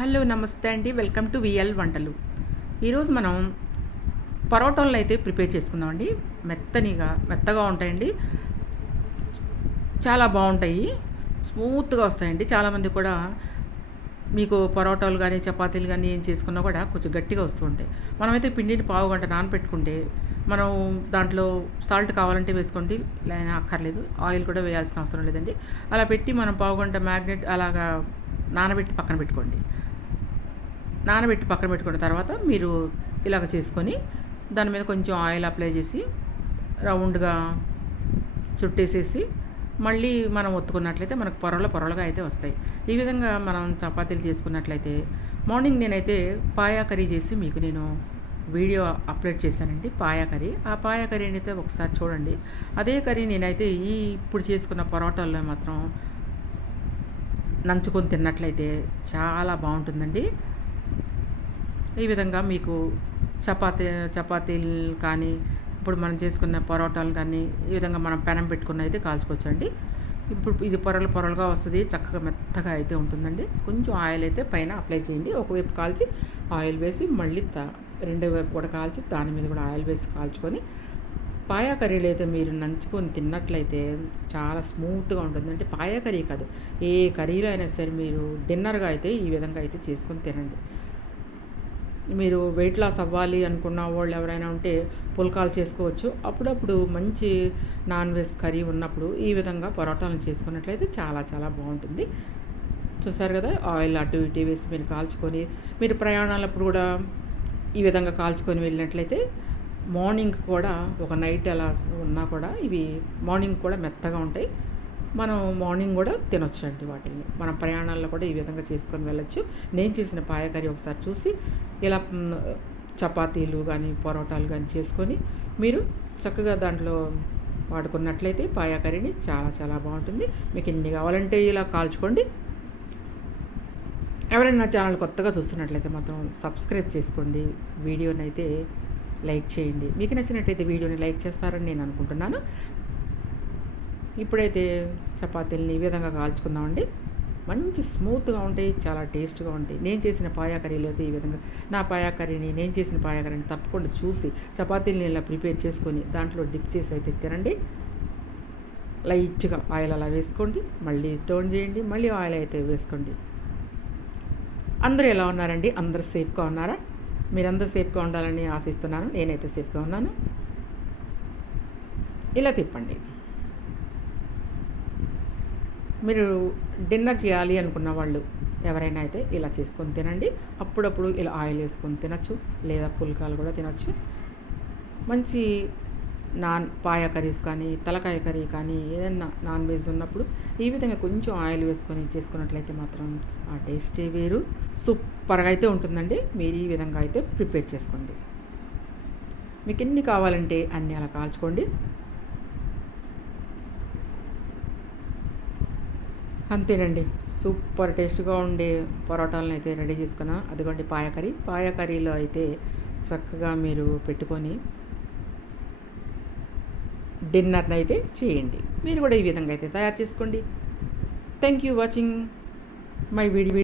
Hello నమస్తే అండి. Welcome to VL వంటలు. ఈరోజు మనం పరోటాలను అయితే ప్రిపేర్ చేసుకుందామండి. మెత్తనిగా మెత్తగా ఉంటాయండి. చాలా బాగుంటాయి. స్మూత్గా వస్తాయండి. చాలామంది కూడా మీకు పరోటాలు కానీ చపాతీలు కానీ ఏం చేసుకున్నా కూడా కొంచెం గట్టిగా వస్తూ ఉంటాయి. మనమైతే పిండిని పావు గంట నానబెట్టుకుంటే మనం దాంట్లో సాల్ట్ కావాలంటే వేసుకోండి. లేని అక్కర్లేదు. ఆయిల్ కూడా వేయాల్సిన అవసరం లేదండి. అలా పెట్టి మనం పావు గంట మ్యాగ్నెట్ అలాగా నానబెట్టి పక్కన పెట్టుకోండి. నానబెట్టి పక్కన పెట్టుకున్న తర్వాత మీరు ఇలాగ చేసుకొని దాని మీద కొంచెం ఆయిల్ అప్లై చేసి రౌండ్గా చుట్టేసేసి మళ్ళీ మనం ఒత్తుకున్నట్లయితే మనకు పొరలు పొరలుగా అయితే వస్తాయి. ఈ విధంగా మనం చపాతీలు చేసుకున్నట్లయితే మార్నింగ్ నేనైతే పాయా కర్రీ చేసి మీకు నేను వీడియో అప్లోడ్ చేశానండి. పాయా కర్రీ. ఆ పాయా కర్రీని అయితే ఒకసారి చూడండి. అదే కర్రీ నేనైతే ఈ ఇప్పుడు చేసుకున్న పరోటాల్లో మాత్రం నంచుకొని తిన్నట్లయితే చాలా బాగుంటుందండి. ఈ విధంగా మీకు చపాతీ చపాతీలు కానీ ఇప్పుడు మనం చేసుకున్న పరోటాలు కానీ ఈ విధంగా మనం పెనం పెట్టుకున్న అయితే కాల్చుకోవచ్చండి. ఇప్పుడు ఇది పొరలు పొరలుగా వస్తుంది చక్కగా మెత్తగా అయితే ఉంటుందండి. కొంచెం ఆయిల్ అయితే పైన అప్లై చేయండి. ఒకవైపు కాల్చి ఆయిల్ వేసి మళ్ళీ తా రెండో వైపు కూడా కాల్చి దాని మీద కూడా ఆయిల్ వేసి కాల్చుకొని పాయా కర్రీలు అయితే మీరు నంచుకొని తిన్నట్లయితే చాలా స్మూత్గా ఉంటుంది. అంటే పాయా కర్రీ కాదు ఏ కర్రీలో అయినా సరే మీరు డిన్నర్గా అయితే ఈ విధంగా అయితే చేసుకొని తినండి. మీరు వెయిట్ లాస్ అవ్వాలి అనుకున్న వాళ్ళు ఎవరైనా ఉంటే పుల్కాలు చేసుకోవచ్చు. అప్పుడప్పుడు మంచి నాన్ వెజ్ కర్రీ ఉన్నప్పుడు ఈ విధంగా పరోటాలను చేసుకున్నట్లయితే చాలా చాలా బాగుంటుంది. చూసారు కదా ఆయిల్ అటు ఇటు వేసి మీరు కాల్చుకొని మీరు ప్రయాణాలప్పుడు కూడా ఈ విధంగా కాల్చుకొని వెళ్ళినట్లయితే మార్నింగ్ కూడా ఒక నైట్ అలా ఉన్నా కూడా ఇవి మార్నింగ్ కూడా మెత్తగా ఉంటాయి. మనం మార్నింగ్ కూడా తినొచ్చు అండి వాటిని. మన ప్రయాణాల్లో కూడా ఈ విధంగా చేసుకొని వెళ్ళొచ్చు. నేను చేసిన పాయకర్రీ ఒకసారి చూసి ఇలా చపాతీలు కానీ పరోటాలు కానీ చేసుకొని మీరు చక్కగా దాంట్లో వాడుకున్నట్లయితే పాయా కర్రీని చాలా చాలా బాగుంటుంది. మీకు ఎన్ని కావాలంటే ఇలా కాల్చుకోండి. ఎవరైనా నా ఛానల్ కొత్తగా చూస్తున్నట్లయితే మాత్రం సబ్స్క్రైబ్ చేసుకోండి. వీడియోని అయితే లైక్ చేయండి. మీకు నచ్చినట్లయితే వీడియోని లైక్ చేస్తారని నేను అనుకుంటున్నాను. ఇప్పుడైతే చపాతీలని ఈ విధంగా కాల్చుకుందామండి. మంచి స్మూత్గా ఉంటాయి చాలా టేస్ట్గా ఉంటాయి. నేను చేసిన పాయా కర్రీలో అయితే ఈ విధంగా నా పాయా కర్రీని నేను చేసిన పాయా కర్రీని తప్పకుండా చూసి చపాతీలని ఇలా ప్రిపేర్ చేసుకొని దాంట్లో డిప్ చేసి అయితే తినండి. లైట్గా ఆయిల్ అలా వేసుకోండి. మళ్ళీ టర్న్ చేయండి. మళ్ళీ ఆయిల్ అయితే వేసుకోండి. అందరూ ఎలా ఉన్నారండి? అందరు సేఫ్గా ఉన్నారా? మీరందరూ సేఫ్గా ఉండాలని ఆశిస్తున్నాను. నేనైతే సేఫ్గా ఉన్నాను. ఇలా తిప్పండి. మీరు డిన్నర్ చేయాలి అనుకున్న వాళ్ళు ఎవరైనా అయితే ఇలా చేసుకొని తినండి. అప్పుడప్పుడు ఇలా ఆయిల్ వేసుకొని తినచ్చు లేదా పుల్కాలు కూడా తినచ్చు. మంచి నాన్ పాయ కర్రీస్ కానీ తలకాయ కర్రీ కానీ ఏదైనా నాన్ వెజ్ ఉన్నప్పుడు ఈ విధంగా కొంచెం ఆయిల్ వేసుకొని చేసుకున్నట్లయితే మాత్రం ఆ టేస్టే వేరు. సూపర్గా అయితే ఉంటుందండి. మీరు ఈ విధంగా అయితే ప్రిపేర్ చేసుకోండి. మీకు ఎన్ని కావాలంటే అన్నీ అలా కాల్చుకోండి. అంతేనండి. సూపర్ టేస్ట్గా ఉండే పరోటాలను అయితే రెడీ చేసుకున్నా. అదిగోండి పాయ కర్రీ పాయ కర్రీలో అయితే చక్కగా మీరు పెట్టుకొని డిన్నర్ని అయితే చేయండి. మీరు కూడా ఈ విధంగా అయితే తయారు చేసుకోండి. Thank you watching my video.